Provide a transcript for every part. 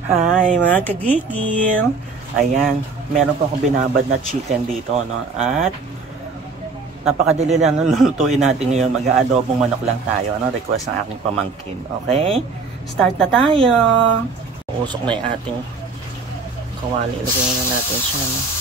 Hi mga kagigil! Ayan, meron po akong binabad na chicken dito, no? At napakadali lang nung lulutuin natin ngayon. Mag-aadobong manok lang tayo, no? Request ng aking pamangkin. Okay? Start na tayo! Usok na yung ating kawali. Ilagay na natin siya, no?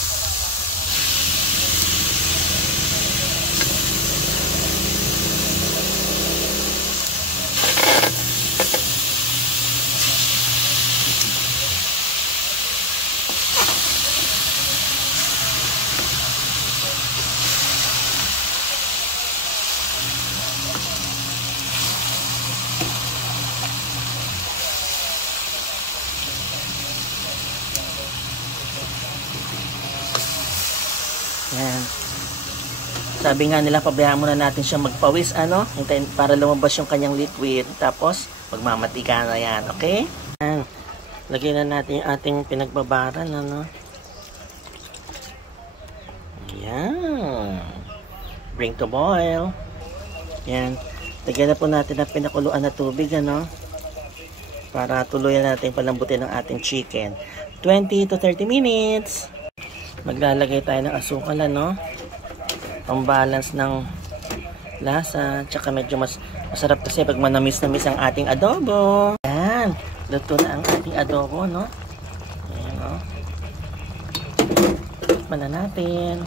Yan. Sabi nga nila, pabayaan muna natin siya magpawis, ano? Hintayin para lumabas yung kanyang liquid. Tapos, magmamatika na yan, okay? Yan. Lagyan na natin yung ating pinagbabaran, ano? Yan. Bring to boil. Yan. Lagyan na po natin ang pinakuluan na tubig, ano? Para tuluyan natin palambutin ang ating chicken. 20 to 30 minutes. Maglalagay tayo ng asukal, ano? Pang balance ng lasa. Tsaka medyo masarap kasi pag manamis-namis ang ating adobo. Ayan. Luto na ang ating adobo, no? Ayan, no? Tikman na natin.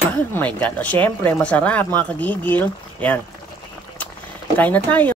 Oh my God. O, syempre, masarap mga kagigil. Ayan. Kain na tayo.